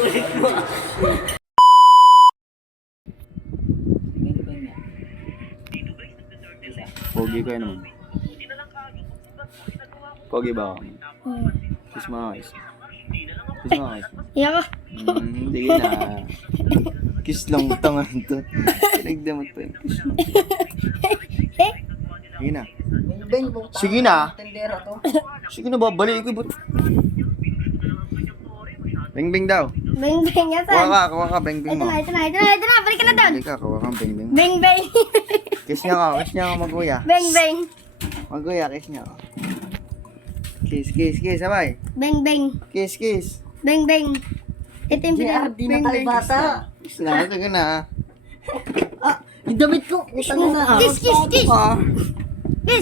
Ulit mo. Pogi kayo naman. Pogi ba ako? Kiss mo ako. Kiss mo ako. Iya ka. Hindi na. Kiss lang, tangan to. Pinagdamot pa yung kiss mo. Sige na. Sige na. Tendera to. Sige na, babalik ko. Bing-bing daw. Beng-beng yan saan? Kuha ka, bing-bing Ito mo. na, ito na, ito na, ito na. Balik ka na doon. Hindi ka, kuha ka, bing-bing. Beng-beng. Kiss niya ka, mag-uya. Beng-beng. Mag-uya, kiss niya ka. Kiss, sabay. Beng-beng. Kiss. Beng-beng. Ito yung JR, di na tayo bata. Kiss na, ito ka na. Yung damit ko. Utang na. Kiss.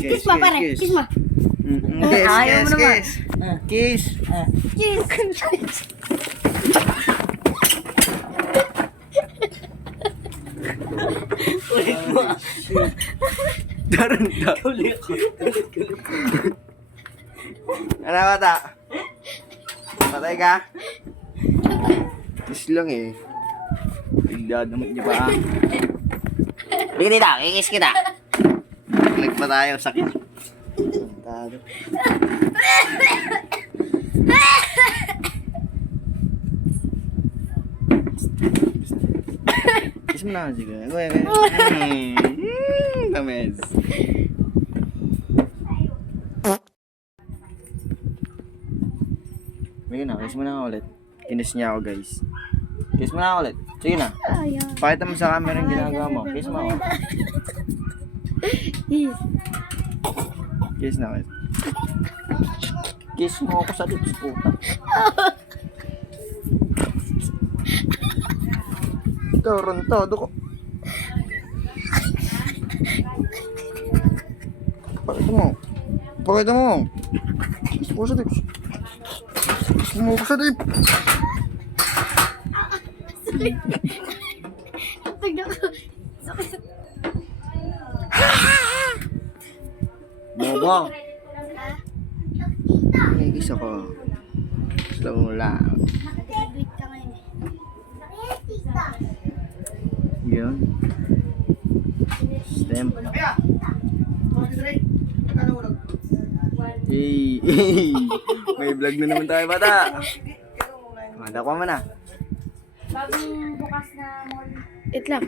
Kiss mo, pare. Kiss. Kiss mo. Ayaw mo naman. Kiss. Kiss. Ulit mo. Daron daw. Ulit ko. Ano bata? Patay ka? Kiss lang eh. Nagdadamot niyo pa. Sige dito, kikis kita. Click pa tayo, sakit. Tado. Kiss mo na, sige. Kuya. Tamis. Sige na, kiss mo na ulit. Kinis niya ako, guys. Kiss mo na ulit. Sige na. Ayaw. Pakita mo sa camera yung ginagawa mo. Kiss mo ako. Kiss na, kiss. Kiss mo ako sa lips, puta. Tarantado ko. Pakita mo. Kiss mo sa lips. Kiss mo ako sa lips. Bobo. May kiss ako. Slow lang. Wait ka ngayon eh. Yun. Stem. Hey. May vlog na naman tayo, bata. Madakwa mo na. Bagong bukas na mall. Wait lang.